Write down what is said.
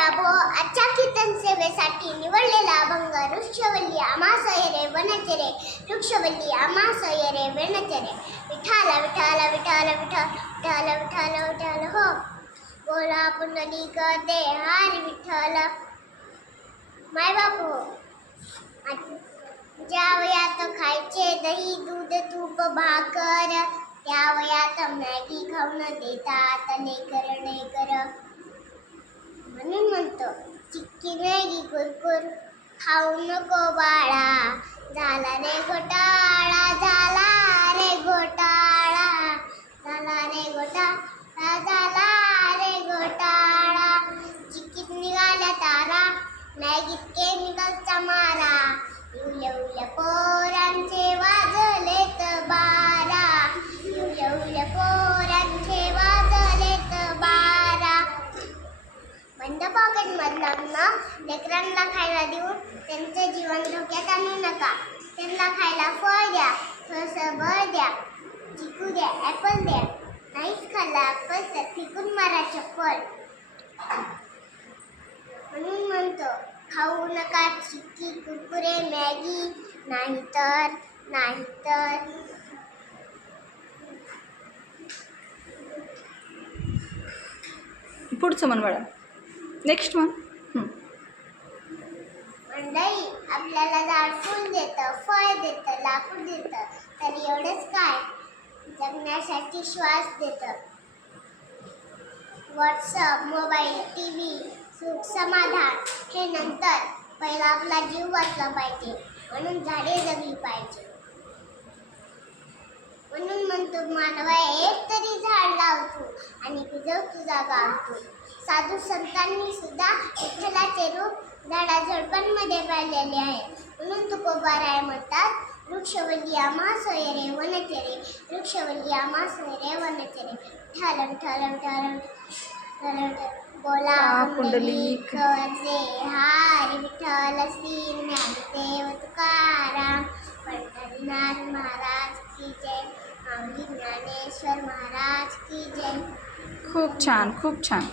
बाबो आजच्या कीर्तन सेवेसाठी निवडलेला अभंग वृक्षवल्ली आमासय रे वनचे रे वृक्षवल्ली आमासय रे वनचे रे विठाला विठाला विठाला विठा विठाला विठाला विठाला हो. बोला पुंडलिक दे हार विठ्ठल. माय बापू ज्या वयात खायचे दही दूध तूप भाकर. त्या वयात मॅगी खाऊन देतात लेकर लेकर म्हणून म्हणतो चिक्की मॅगी कुरकुर खाऊ नको बाळा झाला रे घोटाळा झाला रे घोटाळा झाला रे घोटाळा झाला रे घोटाळा चिक्कीत निघाल्या तारा मॅगीत केमिकलचा मारा उल्या उल्या पोरांचा पॉकेट लेकरांना खायला देऊन त्यांचं जीवन धोक्यात आणू नका. त्यांना खायला फळ द्या थोडंसं बळ द्या चिकू द्या ॲपल द्या. नाहीच खाल्ला ॲपल तर फिकून मारा चप्पल म्हणून म्हणतो खाऊ नका चिक्की कुरकुरे मॅगी. नाहीतर नाहीतर. पुढचं म्हण नेक्स्ट वन हं. आपल्याला झाड फुल देतं फळ देतं लाकूड देतं तर एवढंच काय? जगण्यासाठी श्वास देतं. व्हॉट्सअप मोबाईल टी व्ही सुख समाधान हे नंतर पहिला आपला जीव वाचला पाहिजे. म्हणून झाडे जगली पाहिजे. म्हणून म्हणतो मानवा एक तरी झाड लावतो आणि तुझं तुझा गावतो साधू संतांनी सुद्धा विठ्ठलाचे रूप झाडा झडपांमध्ये पाहिलेले आहे. म्हणून तुकोबाराय म्हणतात वृक्षवल्ली आम्हा सोयरे वनचरे वृक्षवल्ली आम्हा सोयरे वनचरे विठ्ठल विठ्ठल विठ्ठल विठ्ठल. बोला पुंडलिक. वरदे हारी विठ्ठल श्री ज्ञानदेव तुकाराम. पंढरीनाथ महाराज की जय. आम्ही ज्ञानेश्वर महाराज की जय. खूप छान खूप छान.